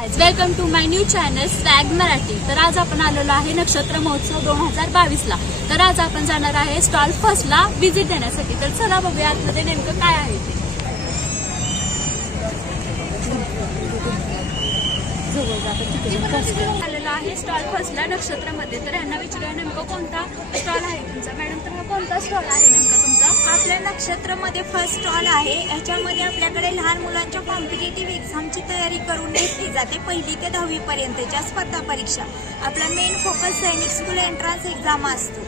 Welcome to my new channel swag Marathi. तर आज आपण आलेलो आहे नक्षत्र महोत्सव 2022 ला। तर आज आपण जाणार आहे स्टॉल फर्स्टला व्हिजिट देण्यासाठी। तर चला बघूया आतमध्ये नेमकं काय आहे ते। आलेला आहे स्टॉल फर्स्टला नक्षत्रामध्ये। तर यांना विचारूया नेमकं कोणता स्टॉल आहे तुमचा। मॅडम तर हा कोणता स्टॉल आहे नेमका तुमचा? आपल्या नक्षत्रामध्ये फर्स्ट स्टॉल आहे। याच्यामध्ये आपल्याकडे लहान मुलांच्या कॉम्पिटेटिव्ह एक्झामची तयारी करून घेतली जाते, 1ली ते 10वी पर्यंतच्या स्पर्धा परीक्षा। आपला मेन फोकस सैनिक स्कूल एंट्रन्स एक्झाम असतो।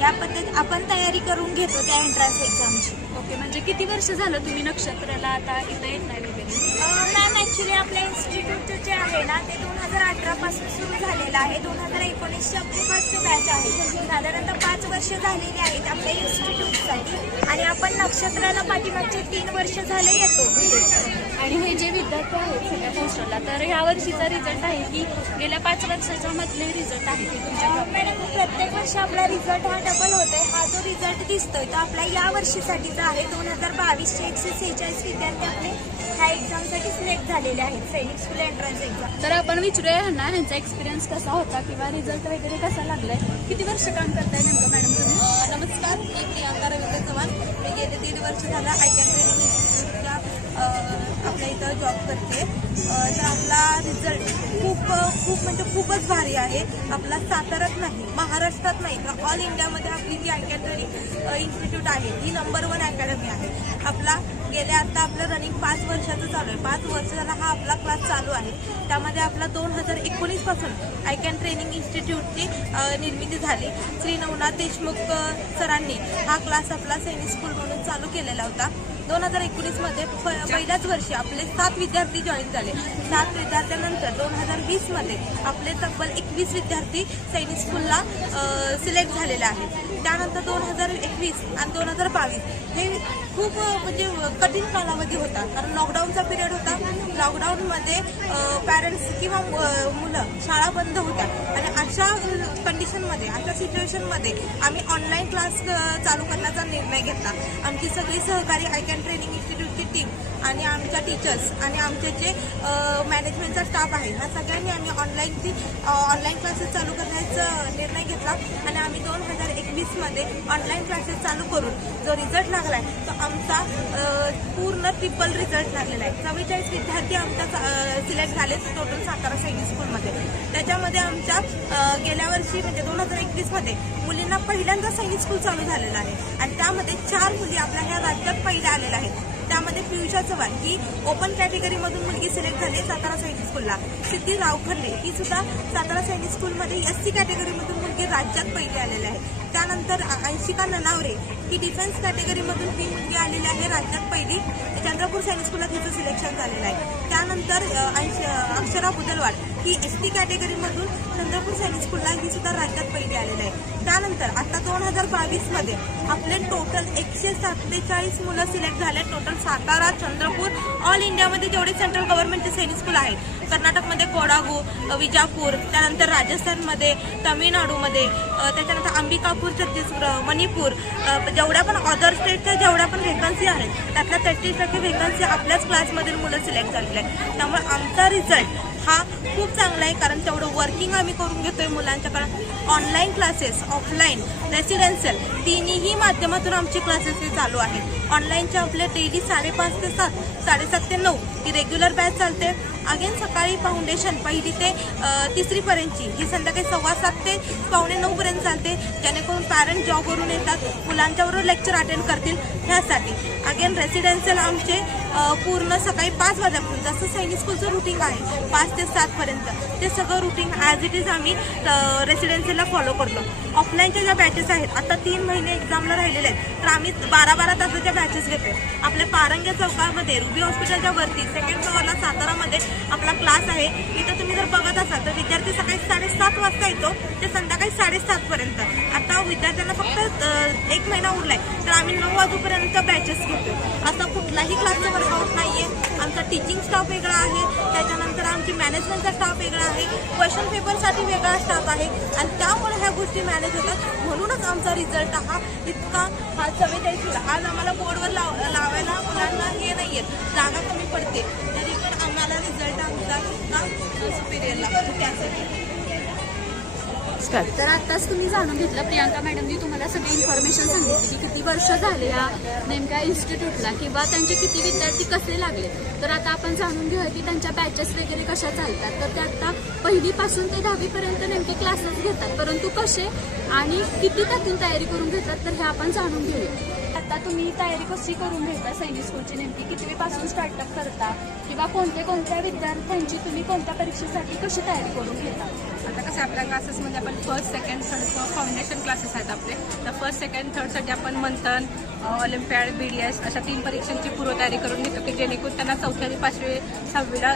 या पद्धतीत आपण तयारी करून घेतो त्या एंट्रन्स एक्झामची। ओके, म्हणजे किती वर्ष झालं तुम्ही नक्षत्राला आता इथं येत नाही वगैरे? मॅम ॲक्च्युली आपल्या इन्स्टिट्यूट जे आहे ना ते 2018 पासून सुरू झालेलं आहे। 2019ची आपली फर्स्ट बॅच आहे। साधारणतः 5 वर्ष झालेली आहेत आपल्या इन्स्टिट्यूटसाठी आणि आपण नक्षत्राला पाठीमागचे 3 वर्ष झाले येतो। आणि हे जे विद्यार्थी आहेत सगळ्या पोस्टरला, तर ह्या वर्षीचा रिझल्ट आहे की गेल्या 5 वर्षाच्या मधले रिझल्ट आहे ते तुमच्या? मॅडम प्रत्येक वर्षी आपला रिझल्ट हा डबल होतोय। हा जो रिझल्ट दिसतोय तो आपल्या या वर्षीसाठीचा आहे। 2022चे 146 विद्यार्थी आपले ह्या एक्झामसाठी सिलेक्ट झालेले आहेत, सैनिक स्कूल एंट्रन्स एक्झाम। तर आपण विचारूया ह्यांना ह्यांचा एक्सपिरियन्स कसा होता किंवा रिझल्ट वगैरे कसा लागलाय, किती वर्ष काम करताय नेमकं मॅडम तुम्ही? नमस्कार, मी प्रियांका रवींद्र चव्हाण। मी गेले 1.5 वर्ष झाला आयकॅन ट्रेनिंग इन्स्टिट्यूटच्या आपल्या इथं जॉब करते। तर आपला रिझल्ट खूपच भारी आहे। आपला साताऱ्यात नाही, महाराष्ट्रात नाही तर ऑल इंडियामध्ये आपली जी आयकॅन ट्रेनिंग इन्स्टिट्यूट आहे ही नंबर 1 अकॅडमी आहे। आपला गेल्या आता आपलं रनिंग 5 वर्षाचं चालू आहे। 5 वर्ष झाला हा आपला क्लास चालू आहे। त्यामध्ये आपला 2019 पासून आयकॅन ट्रेनिंग इन्स्टिट्यूटची निर्मिती झाली। श्री नवनाथ देशमुख सरांनी हा क्लास आपला सैनिक स्कूल म्हणून चालू केलेला होता। 2019 मध्ये पहिल्याच वर्षी आपले 7 विद्यार्थी जॉईन झाले। 7 विद्यार्थ्यांनंतर 2020 मध्ये आपले तब्बल 21 विद्यार्थी सैनिक स्कूलला सिलेक्ट झालेले आहेत। त्यानंतर 2021 आणि 2022 हे खूप म्हणजे कठीण कालावधी होता, कारण लॉकडाऊनचा पिरियड होता। लॉकडाऊनमध्ये पॅरेंट्स किंवा मुलं शाळा बंद होत्या आणि अशा कंडिशनमध्ये, अशा सिच्युएशनमध्ये आम्ही ऑनलाईन क्लास चालू करण्याचा निर्णय घेतला। आमची सगळी सहकारी आयकॅन ट्रेनिंग इन्स्टिट्यूटची टीम आणि आमच्या टीचर्स आणि आमचे जे मॅनेजमेंटचा स्टाफ आहे ह्या सगळ्यांनी आम्ही ऑनलाईन क्लासेस चालू करण्याचा निर्णय घेतला आणि आम्ही 2021 मध्ये ऑनलाईन क्लासेस चालू करून जो रिझल्ट लागला आहे तो आमचा पूर्ण ट्रिपल रिझल्ट लागलेला आहे। 44 विद्यार्थी आमच्या सिलेक्ट झाले टोटल सातारा सैनिक स्कूलमध्ये। त्याच्यामध्ये आमच्या गेल्या वर्षी म्हणजे 2021 मध्ये मुलींना पहिल्यांदा सैनिक स्कूल चालू झालेलं आहे आणि त्यामध्ये 4 मुली आपल्या ह्या राज्यात पहिल्या आलेल्या आहेत। त्यामध्ये पियुषा चव्हाण ही ओपन कॅटेगरीमधून मुलगी सिलेक्ट झाली सातारा सैनिक स्कूलला। सिद्धी रावखर्डे ही सुद्धा सातारा सैनिक स्कूलमध्ये SC कॅटेगरीमधून मुलगी राज्यात पहिली आलेली आहे। त्यानंतर अंशिका ननावरे ही डिफेन्स कॅटेगरीमधून ती मुलगी आलेली आहे राज्यात पहिली। चंद्रपूर सैनिक स्कूलला तिचं सिलेक्शन झालेलं आहे। त्यानंतर अक्षरा बुदलवाड ही ST कॅटेगरीमधून चंद्रपूर सैनिक स्कूलला ही सुद्धा राज्यात पहिली आलेली आहे। त्यानंतर आता 2022 मध्ये आपले टोटल 147 मुलं सिलेक्ट झाले। टोटल सातारा, चंद्रपूर, ऑल इंडियामध्ये जेवढे सेंट्रल गव्हर्नमेंटचे सैनिक स्कूल आहेत, कर्नाटकमध्ये कोडागू, विजापूर, त्यानंतर राजस्थानमध्ये, तामिळनाडूमध्ये, त्याच्यानंतर अंबिकापूर, छत्तीसगड, मणिपूर, जेवढ्या पण अदर स्टेटच्या जेवढ्या पण व्हेकन्सी आहेत त्यातल्या 33% व्हेकन्सी आपल्याच क्लासमधील मुलं सिलेक्ट झालेले आहेत। त्यामुळे आमचा रिझल्ट हा खूप चांगला आहे, कारण तेवढं वर्किंग आम्ही करून घेतोय मुलांच्याकडे। ऑनलाईन क्लासेस, ऑफलाईन, रेसिडेन्शियल तिन्ही माध्यमातून आमचे क्लासेस हे चालू आहेत। ऑनलाईनचे आपले डेली 5:30 ते 7, 7:30 ते 9 ही रेग्युलर बॅच चालते। अगेन सकाळी फाउंडेशन 1ली ते 3री पर्यंतची ही संध्याकाळी 7:15 ते 8:45 पर्यंत चालते, जेणेकरून पॅरेंट जॉबवरून येतात, मुलांच्याबरोबर लेक्चर अटेंड करतील ह्यासाठी। अगेन रेसिडेन्शियल आमचे पूर्ण सकाळी 5 वाजेपासून, जसं सैनिक स्कूलचं रुटीन आहे 5 ते 7 पर्यंत, ते सगळं रुटीन ॲज इट इज आम्ही रेसिडेन्शियलला फॉलो करतो। ऑफलाईनच्या ज्या बॅचेस आहेत आता 3 महिने एक्झामला राहिलेले आहेत, तर आम्ही 12-12 तासाच्या बॅचेस घेतो। आपल्या पारंग्या चौकामध्ये रुबी हॉस्पिटलच्या वरती 2nd फ्लोअरला सातारामध्ये आपला क्लास आहे। इथं तुम्ही जर बघत असाल तर विद्यार्थी सकाळी 7:30 वाजता येतो ते संध्याकाळी 7:30 पर्यंत। आता विद्यार्थ्यांना फक्त 1 महिना उरलाय, तर आम्ही 9 वाजेपर्यंत बॅचेस घेतो। असं कुठलाही क्लासचा वर्कआउट नाहीये। आमचा टीचिंग स्टाफ वेगळा आहे, त्याच्यानंतर आमची मॅनेजमेंटचा स्टाफ वेगळा आहे, क्वेश्चन पेपरसाठी वेगळा स्टाफ आहे आणि त्यामुळे ह्या गोष्टी मॅनेज होतात। म्हणूनच आमचा रिझल्ट हा इतका 44 आज आम्हाला बोर्डवर लावायला मुलांना हे नाहीये, जागा कमी पडते, तरी पण आम्हाला रिझल्ट आमचा सुपेरियर लागतो त्यासाठी. तर आताच तुम्ही जाणून घेतलं, प्रियांका मॅडमनी तुम्हाला सगळी इन्फॉर्मेशन सांगितली की किती वर्ष झाले या नेमक्या इन्स्टिट्यूटला किंवा त्यांचे किती विद्यार्थी कसे लागले. तर आता आपण जाणून घेऊया की त्यांच्या बॅचेस वगैरे कशा चालतात. तर ते आता पहिलीपासून ते 10वीपर्यंत नेमके क्लासेस घेतात, परंतु कसे आणि किती त्यातून तयारी करून घेतात तर हे आपण जाणून घेऊया. आता तुम्ही तयारी कशी करून घेता सैनिक स्कूलची, नेमकी कितवीपासून स्टार्टअप करता किंवा कोणत्या विद्यार्थ्यांची तुम्ही कोणत्या परीक्षेसाठी कशी तयारी करून घेता. आता कसं आपल्या क्लासेसमध्ये आपण first second third foundation classes आहेत आपले. तर फर्स्ट सेकंड थर्डसाठी आपण मंथन, ऑलिम्पियाड, BDS अशा 3 परीक्षांची पूर्वतयारी करून घेतो की जेणेकरून त्यांना 4वी, 5वी, 6वीला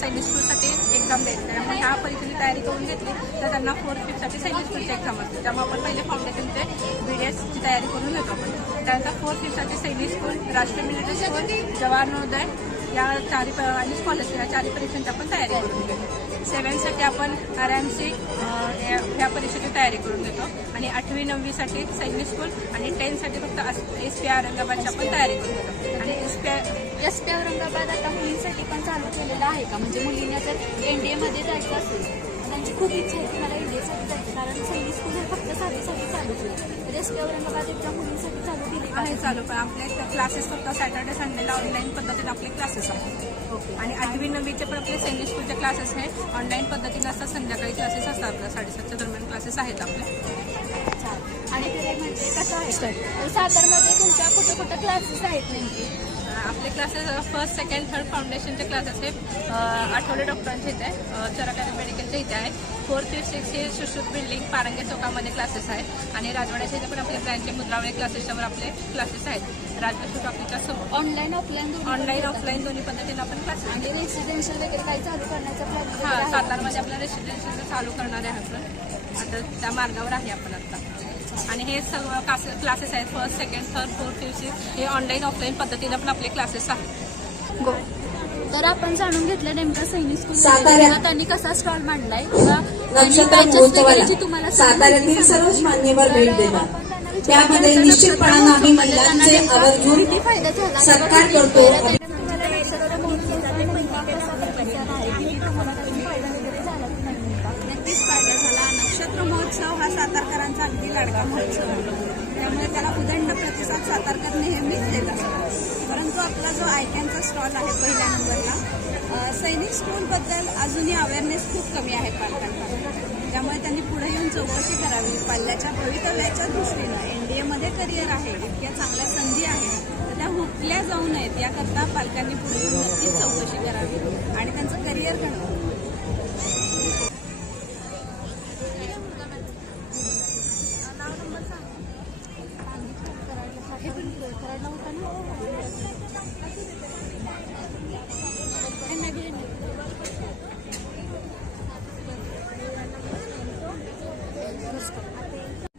सैनिक स्कूलसाठी एक्झाम द्यायची. त्यामुळे ह्या परीक्षेची तयारी करून घेतली तर त्यांना 4th, 5thसाठी सैनिक स्कूलची एक्झाम असते. त्यामुळे आपण पहिले फाउंडेशनचे BDSची तयारी करून घेतो आपण. त्यानंतर 4th, 5thसाठी सैनिक स्कूल, राष्ट्रीय मिलिटरी स्कूल, जवाहर नवोदय या आणि स्कॉलरशिप या 4 परीक्षांची आपण तयारी करून घेतो. 7thसाठी आपण RMC ह्या परीक्षेची तयारी करून घेतो आणि 8वी, 9वीसाठी सैनिक स्कूल आणि 10thसाठी फक्त SPI औरंगाबादची आपण तयारी करून घेतो. आणि SPI औरंगाबाद आता मुलींसाठी पण चालू केलेलं आहे का, म्हणजे मुलींना जर NDA मध्ये जायचं असेल त्यांची खूप इच्छा आहे की मला NDA साठी जायचं, कारण सैनिक स्कूल हे फक्त 7वीसाठी चालू केलं, तर SPI औरंगाबाद एकदा मुलींसाठी चालू केली आहे चालू. पण आपले क्लासेस फक्त सॅटर्डे संडेला ऑनलाईन पद्धतीने आपले क्लासेस आहेत. आणि 8वी, 9वीचे पण आपले सैनिक स्कूलचे क्लासेस हे ऑनलाईन पद्धतीने असतात. संध्याकाळी क्लासेस असतात, आपल्या 7:30च्या दरम्यान क्लासेस आहेत आपले. आणि ते म्हणजे कसं आहे तर सातारमध्ये तुमच्या कुठं क्लासेस आहेत नेमकी. आपले क्लासेस फर्स्ट, सेकंड, थर्ड फाउंडेशनचे क्लासेस हे आठवले डॉक्टरांचे इथे आहे, चरकारे मेडिकलच्या इथे आहे. 4th, 5th, 6th हे सुश्रुत बिल्डिंग पारंगे चौकामध्ये क्लासेस आहेत. आणि राजवाड्याच्या इथे पण आपल्या ब्रँचचे मुद्रावळे क्लासेसच्यावर आपले क्लासेस आहेत. राजलक्ष्मी टॉकीच्या समोर ऑनलाईन ऑफलाईन दोन्ही पद्धतीने आपण क्लासेस. आणि रेसिडेन्शियल वगैरे काही चालू करण्याचा हां, सातारमध्ये आपल्या रेसिडेन्शियल चालू करणारे आहे आपण. आता त्या मार्गावर आहे आपण आता. आणि हे सगळं क्लासेस आहेत first, second, third, 4th, 5th, 6th हे ऑनलाईन ऑफलाईन पद्धतीने पण आपले क्लासेस आहेत. गो. तर आपण जाणून घेतलं नेमकं सैनिक स्कूल त्यांनी कसा स्टॉल मांडलाय किंवा तुम्हाला साताऱ्यातील सर्वच मान्यवर भेट देतात. त्यामध्ये निश्चितपणानं आम्ही महिलांचे आवर्जून सत्कार करतो. नक्कीच फायदा झाला. नक्षत्र महोत्सव हा सातारकरांचा अगदी लाडका महोत्सव आहे, त्यामुळे त्याला उदंड प्रतिसाद सातारकर नेहमीच देत असतात. परंतु आपला जो आयकॅनचा स्टॉल आहे पहिल्या नंबरला, सैनिक स्कूलबद्दल अजूनही अवेअरनेस खूप कमी आहे पालकांना. त्यामुळे त्यांनी पुढे येऊन चौकशी करावी. पाल्याच्या भवितव्याच्या दृष्टीनं NDA मध्ये करिअर आहे, इतक्या चांगल्या संधी आहेत, तर त्या हुकल्या जाऊ नयेत याकरता पालकांनी पुढे येऊन नक्कीच चौकशी करावी आणि त्यांचं करिअर घडवावं.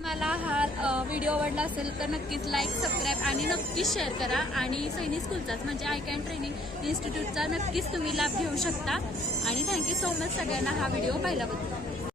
मला हा व्हिडिओ आवडला असेल तर नक्कीच लाईक, सबस्क्राईब आणि नक्कीच शेअर करा. आणि सैनिक स्कूलचाच म्हणजे आयकॅन ट्रेनिंग इन्स्टिट्यूटचा नक्कीच तुम्ही लाभ घेऊ शकता. आणि थँक्यू सो मच सगळ्यांना हा व्हिडिओ पाहिल्याबद्दल.